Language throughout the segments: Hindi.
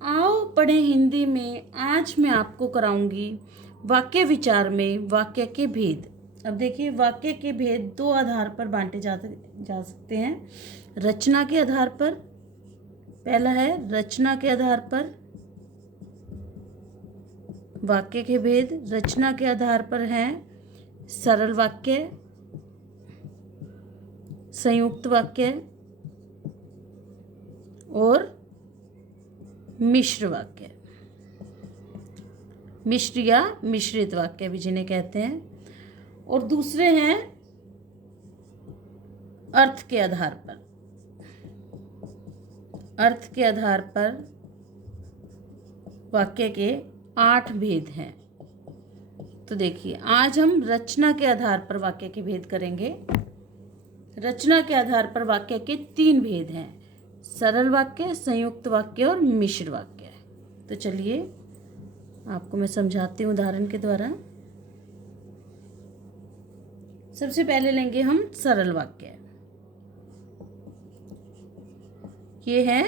आओ पढ़ें हिंदी में। आज मैं आपको कराऊंगी वाक्य विचार में वाक्य के भेद। अब देखिए, वाक्य के भेद दो आधार पर बांटे जा सकते हैं। रचना के आधार पर, पहला है रचना के आधार पर। वाक्य के भेद रचना के आधार पर हैं सरल वाक्य, संयुक्त वाक्य और मिश्र वाक्य, मिश्र या मिश्रित वाक्य भी जिन्हें कहते हैं। और दूसरे हैं अर्थ के आधार पर। अर्थ के आधार पर वाक्य के 8 भेद हैं। तो देखिए, आज हम रचना के आधार पर वाक्य के भेद करेंगे। रचना के आधार पर वाक्य के 3 भेद हैं, सरल वाक्य, संयुक्त वाक्य और मिश्र वाक्य। तो चलिए आपको मैं समझाती हूँ उदाहरण के द्वारा। सबसे पहले लेंगे हम सरल वाक्य। ये है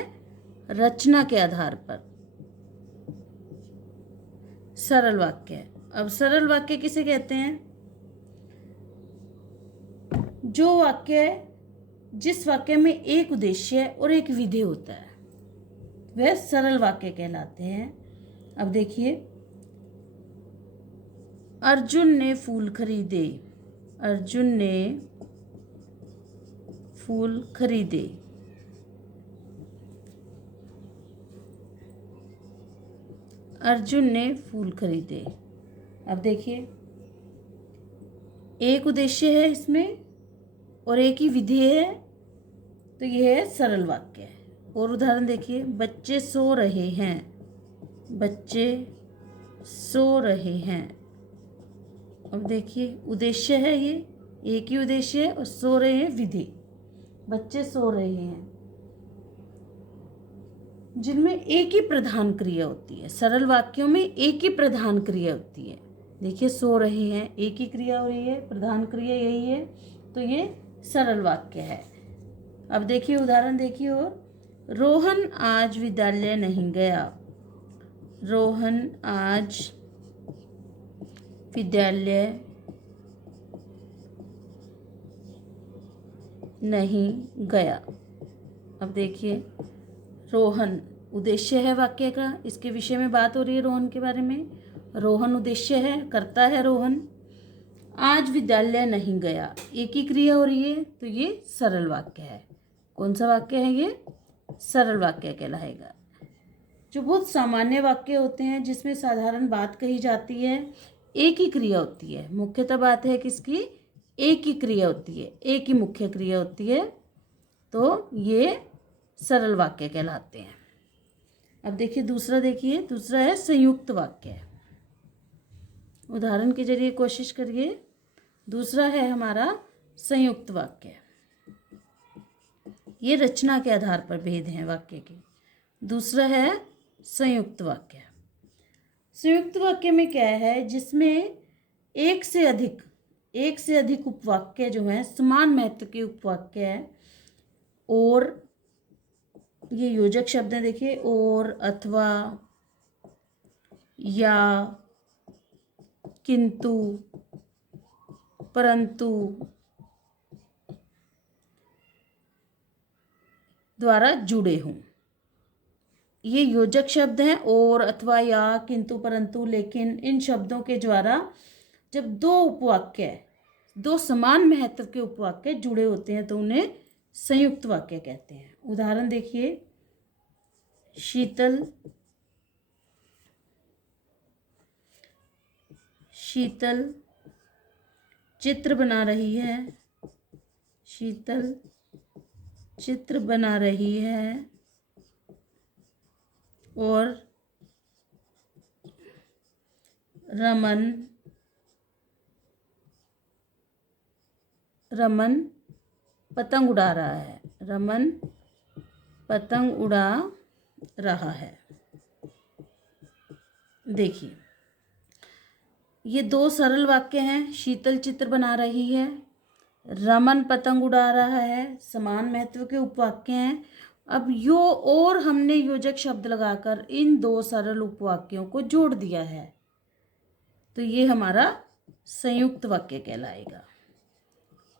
रचना के आधार पर सरल वाक्य। अब सरल वाक्य किसे कहते हैं? जो वाक्य, जिस वाक्य में एक उद्देश्य और एक विधेय होता है, वह सरल वाक्य कहलाते हैं। अब देखिए, अर्जुन ने फूल खरीदे। अर्जुन ने फूल खरीदे। अर्जुन ने फूल खरीदे। अब देखिए, एक उद्देश्य है इसमें और एक ही विधेय है, तो यह है सरल वाक्य है। और उदाहरण देखिए, बच्चे सो रहे हैं। बच्चे सो रहे हैं। अब देखिए, उद्देश्य है ये, एक ही उद्देश्य है, और सो रहे हैं विधेय। बच्चे सो रहे हैं, जिनमें एक ही प्रधान क्रिया होती है। सरल वाक्यों में एक ही प्रधान क्रिया होती है। देखिए, सो रहे हैं, एक ही क्रिया हो रही है, प्रधान क्रिया यही है, तो ये सरल वाक्य है। अब देखिए, उदाहरण देखिए। और रोहन आज विद्यालय नहीं गया। रोहन आज विद्यालय नहीं गया। अब देखिए, रोहन उद्देश्य है वाक्य का, इसके विषय में बात हो रही है रोहन के बारे में। रोहन उद्देश्य है, करता है रोहन। आज विद्यालय नहीं गया, एक ही क्रिया हो रही है, तो ये सरल वाक्य है। कौन सा वाक्य है ये? सरल वाक्य कहलाएगा। जो बहुत सामान्य वाक्य होते हैं, जिसमें साधारण बात कही जाती है, एक ही क्रिया होती है, मुख्यतः बात है किसकी? एक ही क्रिया होती है, एक ही मुख्य क्रिया होती है, तो ये सरल वाक्य कहलाते हैं। अब देखिए, दूसरा देखिए, दूसरा है संयुक्त वाक्य। उदाहरण के जरिए कोशिश करिए। दूसरा है हमारा संयुक्त वाक्य। ये रचना के आधार पर भेद हैं वाक्य के। दूसरा है संयुक्त वाक्य। संयुक्त वाक्य में क्या है? जिसमें एक से अधिक उपवाक्य जो हैं, समान महत्व के उपवाक्य हैं, और ये योजक शब्द हैं, देखिए, और, अथवा, या, किंतु, परंतु द्वारा जुड़े हों। ये योजक शब्द हैं, और, अथवा, या, किंतु, परंतु, लेकिन। इन शब्दों के द्वारा जब दो उपवाक्य, दो समान महत्व के उपवाक्य जुड़े होते हैं, तो उन्हें संयुक्त वाक्य कहते हैं। उदाहरण देखिए, शीतल चित्र बना रही है। शीतल चित्र बना रही है, और रमन पतंग उड़ा रहा है। रमन पतंग उड़ा रहा है। देखिए, ये दो सरल वाक्य हैं। शीतल चित्र बना रही है, रमन पतंग उड़ा रहा है, समान महत्व के उपवाक्य हैं, अब यो और हमने योजक शब्द लगाकर इन दो सरल उपवाक्यों को जोड़ दिया है, तो ये हमारा संयुक्त वाक्य कहलाएगा,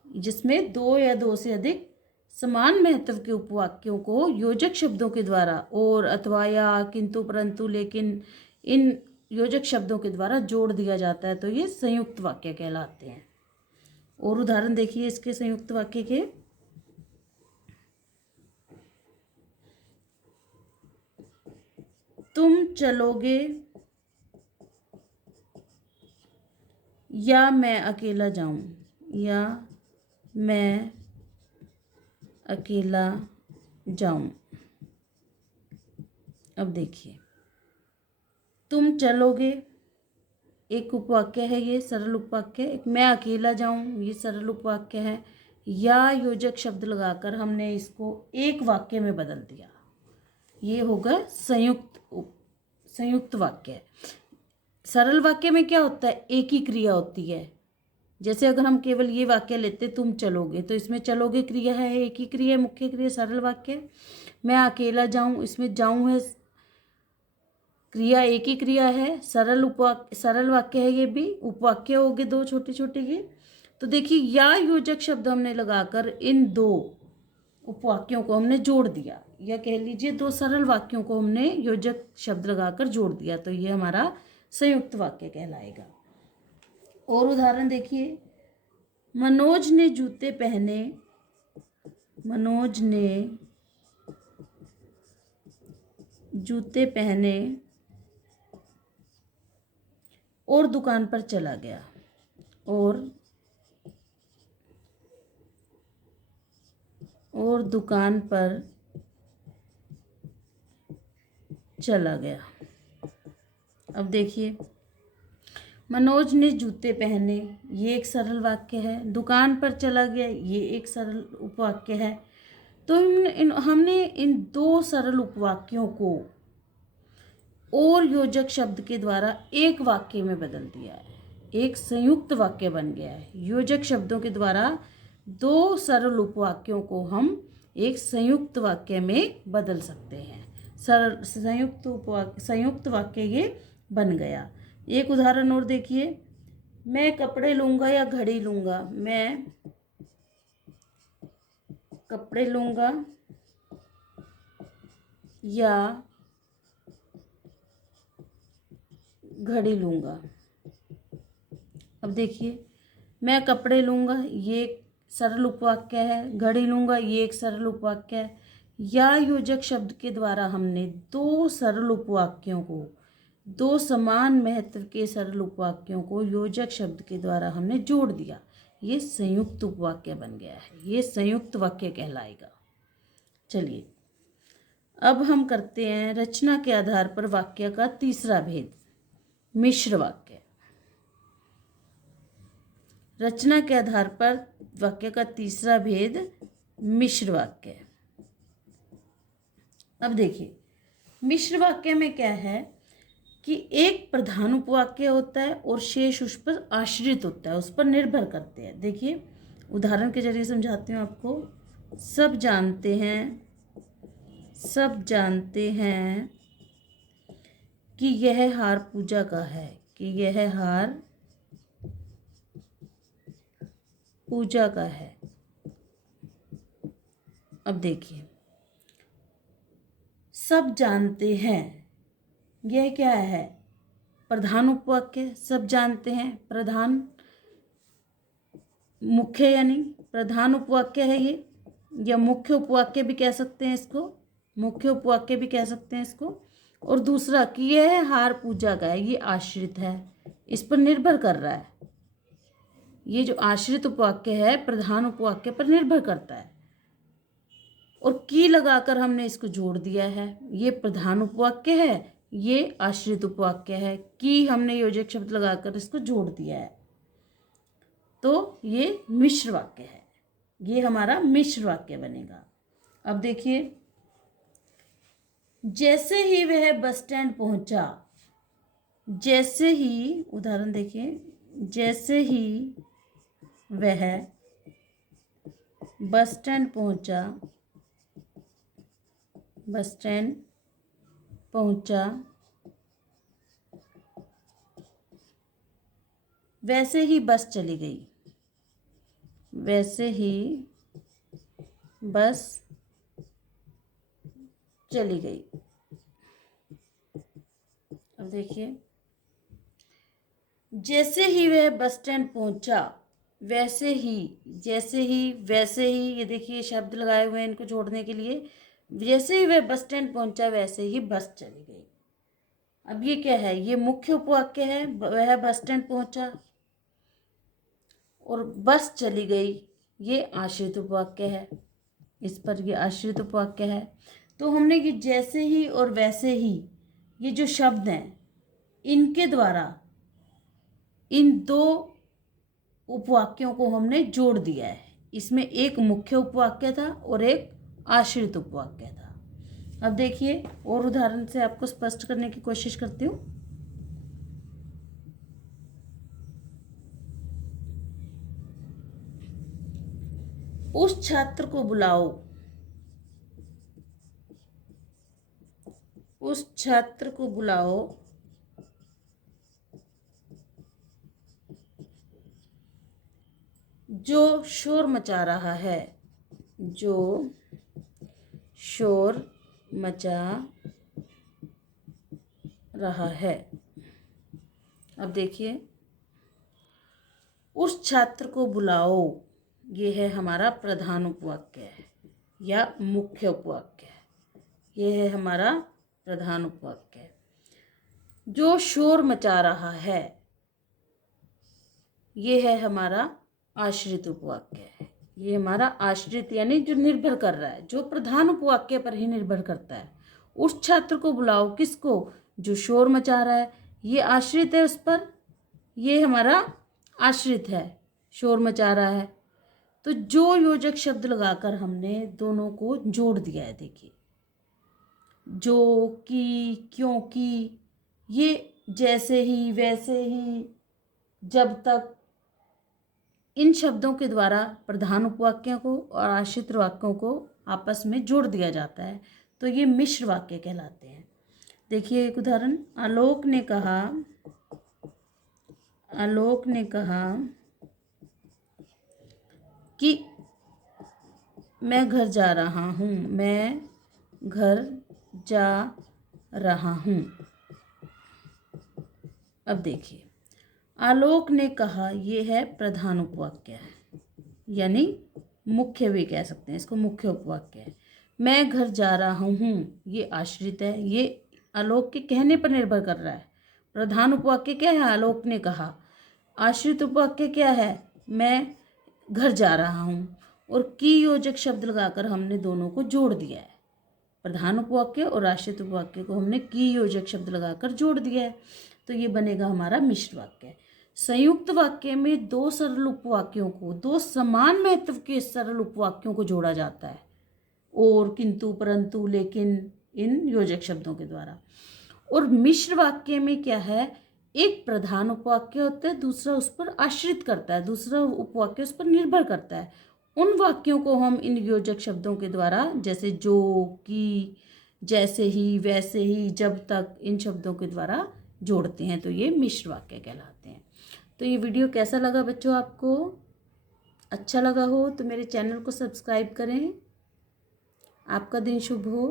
जिसमें दो या दो से अधिक समान महत्व के उपवाक्यों को योजक शब्दों के द्वारा और, अथवा, या, किंतु, परंतु, लेकिन इन योजक शब्दों के द्वारा जोड़ दिया जाता है, तो ये संयुक्त वाक्य कहलाते हैं। और उदाहरण देखिए इसके संयुक्त वाक्य के। तुम चलोगे या मैं अकेला जाऊं, या मैं अकेला जाऊं। अब देखिए, तुम चलोगे एक उपवाक्य है, ये सरल उपवाक्य। एक मैं अकेला जाऊं, ये सरल उपवाक्य है। या योजक शब्द लगाकर हमने इसको एक वाक्य में बदल दिया, ये होगा संयुक्त वाक्य। सरल वाक्य में क्या होता है, एक ही क्रिया होती है। जैसे अगर हम केवल ये वाक्य लेते तुम चलोगे, तो इसमें चलोगे क्रिया है, एक ही क्रिया, मुख्य क्रिया, सरल वाक्य। मैं अकेला जाऊं, इसमें जाऊं है क्रिया, एक ही क्रिया है, सरल वाक्य है, ये भी उपवाक्य हो गए दो छोटे छोटे ये। तो देखिए, या योजक शब्द हमने लगाकर इन दो उपवाक्यों को हमने जोड़ दिया, या कह लीजिए दो सरल वाक्यों को हमने योजक शब्द लगाकर जोड़ दिया, तो ये हमारा संयुक्त वाक्य कहलाएगा। और उदाहरण देखिए, मनोज ने जूते पहने, मनोज ने जूते पहने और दुकान पर चला गया, और दुकान पर चला गया। अब देखिए, मनोज ने जूते पहने, ये एक सरल वाक्य है। दुकान पर चला गया, ये एक सरल उपवाक्य है। तो हमने इन दो सरल उपवाक्यों को और योजक शब्द के द्वारा एक वाक्य में बदल दिया है, एक संयुक्त वाक्य बन गया है। योजक शब्दों के द्वारा दो सरल उपवाक्यों को हम एक संयुक्त वाक्य में बदल सकते हैं। संयुक्त वाक्य ये बन गया। एक उदाहरण और देखिए, मैं कपड़े लूँगा या घड़ी लूँगा, मैं कपड़े लूँगा या घड़ी लूँगा। अब देखिए, मैं कपड़े लूँगा, ये एक सरल उपवाक्य है, घड़ी लूँगा, ये एक सरल उपवाक्य है। या योजक शब्द के द्वारा हमने दो सरल उपवाक्यों को, दो समान महत्व के सरल उपवाक्यों को योजक शब्द के द्वारा हमने जोड़ दिया, ये संयुक्त उपवाक्य बन गया है, ये संयुक्त वाक्य कहलाएगा। चलिए, अब हम करते हैं रचना के आधार पर वाक्य का तीसरा भेद, मिश्र वाक्य। रचना के आधार पर वाक्य का तीसरा भेद मिश्र वाक्य। अब देखिए, मिश्र वाक्य में क्या है कि एक प्रधान उपवाक्य होता है और शेष उस पर आश्रित होता है, उस पर निर्भर करते हैं। देखिए, उदाहरण के जरिए समझाती हूँ आपको। सब जानते हैं कि यह हार पूजा का है, कि यह हार पूजा का है। अब देखिए, सब जानते हैं, यह क्या है, प्रधान उपवाक्य। सब जानते हैं, प्रधान, मुख्य यानी प्रधान उपवाक्य है ये, या मुख्य उपवाक्य भी कह सकते हैं इसको, मुख्य उपवाक्य भी कह सकते हैं इसको। और दूसरा कि यह हार पूजा का है, ये आश्रित है, इस पर निर्भर कर रहा है। ये जो आश्रित उपवाक्य है प्रधान उपवाक्य पर निर्भर करता है, और की लगाकर हमने इसको जोड़ दिया है। ये प्रधान उपवाक्य है, ये आश्रित उपवाक्य है, की हमने योजक शब्द लगाकर इसको जोड़ दिया है, तो ये मिश्र वाक्य है, ये हमारा मिश्र वाक्य बनेगा। अब देखिए, जैसे ही वह बस स्टैंड पहुंचा, जैसे ही, उदाहरण देखिए, जैसे ही वह बस स्टैंड पहुंचा, बस स्टैंड पहुंचा, वैसे ही बस चली गई। वैसे ही बस चली गई। अब देखिए, जैसे ही वह बस स्टैंड पहुंचा, वैसे ही, जैसे ही, वैसे ही, ये देखिए शब्द लगाए हुए हैं इनको जोड़ने के लिए। जैसे ही वह बस स्टैंड पहुंचा, वैसे ही बस चली गई। अब ये क्या है? ये मुख्य उपवाक्य है, वह बस स्टैंड पहुंचा, और बस चली गई ये आश्रित उपवाक्य है। इस पर ये आश्रित उपवाक्य है। तो हमने ये जैसे ही और वैसे ही, ये जो शब्द हैं, इनके द्वारा इन दो उपवाक्यों को हमने जोड़ दिया है। इसमें एक मुख्य उपवाक्य था और एक आश्रित उपवाक्य था। अब देखिए, और उदाहरण से आपको स्पष्ट करने की कोशिश करती हूँ। उस छात्र को बुलाओ, उस छात्र को बुलाओ जो शोर मचा रहा है, जो शोर मचा रहा है। अब देखिए, उस छात्र को बुलाओ, ये है हमारा प्रधान उपवाक्य है या मुख्य उपवाक्य है। ये है हमारा प्रधान उपवाक्य है। जो शोर मचा रहा है, ये है हमारा आश्रित उपवाक्य है। ये हमारा आश्रित यानी जो निर्भर कर रहा है, जो प्रधान उपवाक्य पर ही निर्भर करता है। उस छात्र को बुलाओ, किसको? जो शोर मचा रहा है, ये आश्रित है उस पर, ये हमारा आश्रित है, शोर मचा रहा है। तो जो योजक शब्द लगाकर हमने दोनों को जोड़ दिया है। देखिए, जो, की, क्योंकि, ये जैसे ही, वैसे ही, जब तक, इन शब्दों के द्वारा प्रधान उपवाक्यों को और आश्रित वाक्यों को आपस में जोड़ दिया जाता है। तो ये मिश्र वाक्य कहलाते हैं। देखिए एक उदाहरण, आलोक ने कहा, आलोक ने कहा कि मैं घर जा रहा हूँ, मैं घर जा रहा हूँ। अब देखिए, आलोक ने कहा, ये है प्रधान उपवाक्य है, यानी मुख्य भी कह सकते हैं इसको, मुख्य उपवाक्य है। मैं घर जा रहा हूँ, ये आश्रित है, ये आलोक के कहने पर निर्भर कर रहा है। प्रधान उपवाक्य क्या है? आलोक ने कहा। आश्रित उपवाक्य क्या है? मैं घर जा रहा हूँ। और की योजक शब्द लगाकर हमने दोनों को जोड़ दिया है। प्रधान उपवाक्य और आश्रित उपवाक्य को हमने की योजक शब्द लगाकर जोड़ दिया है। तो ये बनेगा हमारा मिश्र वाक्य। संयुक्त वाक्य में दो सरल उपवाक्यों को, दो समान महत्व के सरल उपवाक्यों को जोड़ा जाता है, और, किंतु, परंतु, लेकिन, इन योजक शब्दों के द्वारा। और मिश्र वाक्य में क्या है? एक प्रधान उपवाक्य होता है, दूसरा उस पर आश्रित करता है, दूसरा उपवाक्य उस पर निर्भर करता है। उन वाक्यों को हम इन योजक शब्दों के द्वारा, जैसे जो, की, जैसे ही, वैसे ही, जब तक, इन शब्दों के द्वारा जोड़ते हैं। तो ये मिश्र वाक्य कहलाते हैं। तो ये वीडियो कैसा लगा बच्चों? आपको अच्छा लगा हो तो मेरे चैनल को सब्सक्राइब करें। आपका दिन शुभ हो।